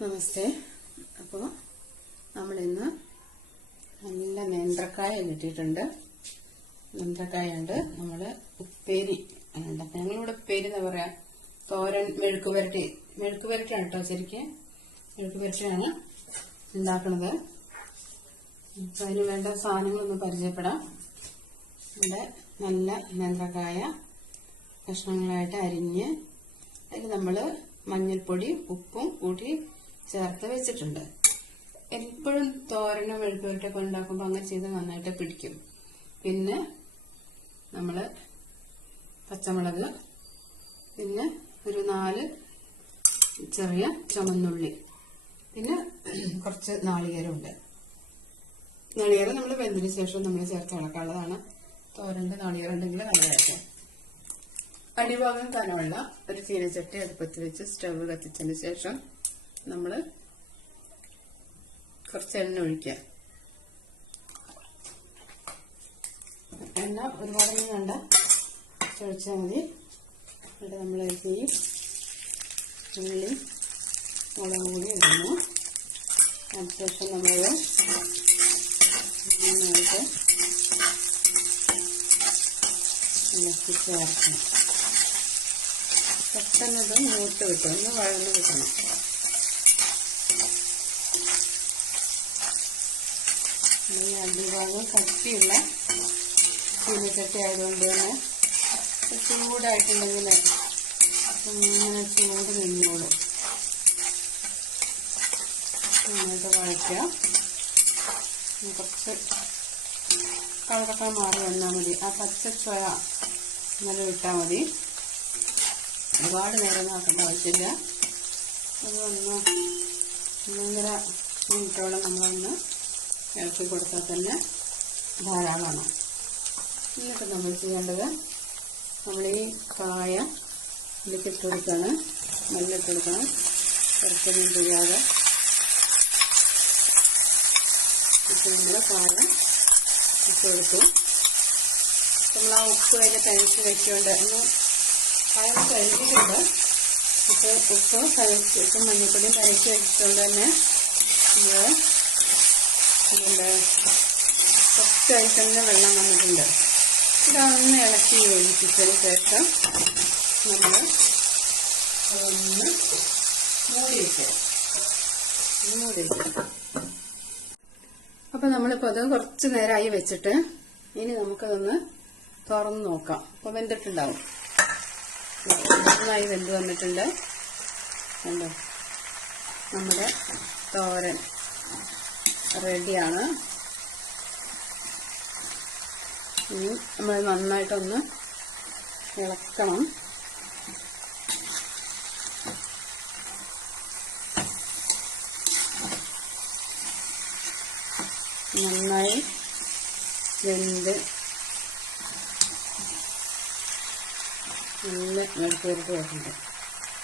നമസ്തേ. അപ്പോൾ നമ്മളിന്ന് നല്ല നേന്ത്രക്കായ കിട്ടിയിട്ടുണ്ട്. നേന്ത്രക്കായുണ്ട്. നമ്മൾ ഉപ്പേരി ഉണ്ടാക്കാം. ഞങ്ങളിവിടെ ഉപ്പേരി എന്താ പറയാ, തോരൻ, മെഴുക്കുപുരട്ടിയാണ് കേട്ടോ. ശരിക്കും മെഴുക്കുപുരട്ടിയാണ് ഉണ്ടാക്കുന്നത്. അപ്പം അതിന് വേണ്ട സാധനങ്ങളൊന്ന് പരിചയപ്പെടാം. ഇവിടെ നല്ല നേന്ത്രക്കായ കഷ്ണങ്ങളായിട്ട് അരിഞ്ഞ് അതിൽ നമ്മൾ മഞ്ഞൾപ്പൊടി ഉപ്പും കൂട്ടി ചേർത്ത് വെച്ചിട്ടുണ്ട്. എപ്പോഴും തോരനോ മെഴുക്കുപുരട്ടിയൊക്കെ ഉണ്ടാക്കുമ്പോൾ അങ്ങനെ ചെയ്ത് നന്നായിട്ട് പിടിക്കും. പിന്നെ നമ്മൾ പച്ചമുളക്, പിന്നെ ഒരു 4 ചെറിയ ചുമന്നുള്ളി, പിന്നെ കുറച്ച് നാളികേരമുണ്ട്. നാളികേരം നമ്മൾ വെന്തതിന് ശേഷം നമ്മൾ ചേർത്ത് ഇളക്കാനുള്ളതാണ്. തോരൻ്റെ നാളികേരം ഉണ്ടെങ്കിൽ നല്ലതായിട്ട്. അടിഭാഗം കനമുള്ള ഒരു ചീനച്ചട്ടി അടുപ്പത്ത് വെച്ച് സ്റ്റവ് കത്തിച്ചതിന് ശേഷം നമ്മൾ കുറച്ച് എണ്ണ ഒഴിക്കുക. എണ്ണ ഒരുപാടൊന്നും വേണ്ട, ഒഴിച്ചാൽ മതി. എന്നിട്ട് നമ്മൾ ഈ ഉള്ളി മുളക് കൂടി ഇടുന്നു. അതിനുശേഷം നമ്മൾ നന്നായിട്ട് ഇളക്കി ചേർക്കണം. പെട്ടെന്നത് മൂത്ത് കിട്ടും, ഒന്ന് വഴന്ന് കിട്ടണം. ഈ അടിഭാഗം കട്ടിയുള്ള ചീനച്ചട്ടി ആയതുകൊണ്ട് തന്നെ ചൂടായിട്ടുണ്ടെങ്കിൽ ഇങ്ങനെ ചൂട് നിന്നോളും. നന്നായിട്ട് വഴറ്റുക. കുറച്ച് കളറൊക്കെ മാറി വന്നാൽ മതി. ആ പച്ച ചൊയ നല്ല വിട്ടാൽ മതി. ഒരുപാട് നേരം ആക്കേണ്ട ആവശ്യമില്ല. അത് 1.5 മിനിറ്റോളം നമ്മളൊന്ന് ഇളക്കി കൊടുത്താൽ തന്നെ ധാരാളമാണ്. എന്നിട്ട് നമ്മൾ ചെയ്യേണ്ടത്, നമ്മൾ ഈ കായ ഇതിലേക്ക് ഇട്ട് കൊടുക്കണം. നല്ല ഇട്ട് കൊടുക്കണം, കുറച്ചൊന്നും ചെയ്യാതെ. ഇപ്പം നമ്മൾ കായ ഇട്ട് കൊടുത്തു. നമ്മൾ ആ ഉപ്പ് അതിൻ്റെ തനിച്ച് വെച്ചുകൊണ്ട് കായ കഴുകിയിട്ടുണ്ട്. ഇപ്പോൾ ഉപ്പ് കഴിച്ചിട്ട് മഞ്ഞൾപ്പൊടിയും തനിച്ച് വെച്ചിട്ടുണ്ട് തന്നെ നമ്മൾ ഇതിൻ്റെ കുറച്ചായി തന്നെ വെള്ളം വന്നിട്ടുണ്ട്. ഇതൊന്ന് ഇളക്കി യോജിപ്പിച്ചതിന് ശേഷം നമ്മൾ ഒന്ന് മൂടി വയ്ക്കുക. അപ്പം നമ്മളിപ്പോൾ അത് കുറച്ച് നേരമായി വെച്ചിട്ട് ഇനി നമുക്കതൊന്ന് തുറന്ന് നോക്കാം. അപ്പോൾ വെന്തിട്ടുണ്ടാവും. നന്നായി വെന്ത് വന്നിട്ടുണ്ട്. കണ്ടോ, നമ്മുടെ തോരൻ റെഡിയാണ്. ഇനി നമ്മൾ നന്നായിട്ടൊന്ന് ഇളക്കണം. നന്നായി വെന്ത് നല്ല മെഴുക്കുപുരട്ടി വെക്കുന്നുണ്ട്.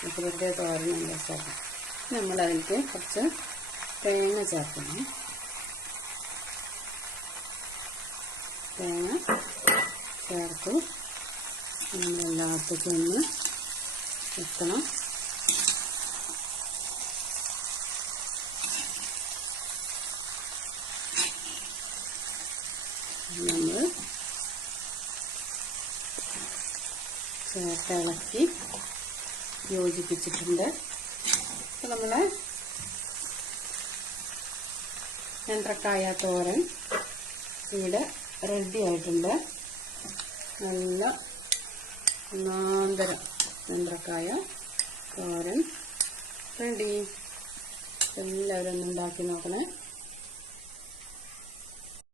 മെഴുക്കുപുരട്ടി തോരൻ നല്ല ചേർക്കണം. നമ്മളതിലേക്ക് കുറച്ച് തേങ്ങ ചേർക്കണം. തേങ്ങ ചേർത്ത് നമ്മളെല്ലാത്തേക്കും ഒന്ന് വെക്കണം. നമ്മൾ ചേർത്ത് ഇളക്കി യോജിപ്പിച്ചിട്ടുണ്ട്. അപ്പോൾ നമ്മളെ നേന്ത്രക്കായ തോരൻ ഇവിടെ റെഡി ആയിട്ടുണ്ട്. നല്ല ഒന്നാന്തരം നേന്ത്രക്കായ തോരൻ റെഡി. എല്ലാവരും ഒന്ന് ഉണ്ടാക്കി നോക്കണേ.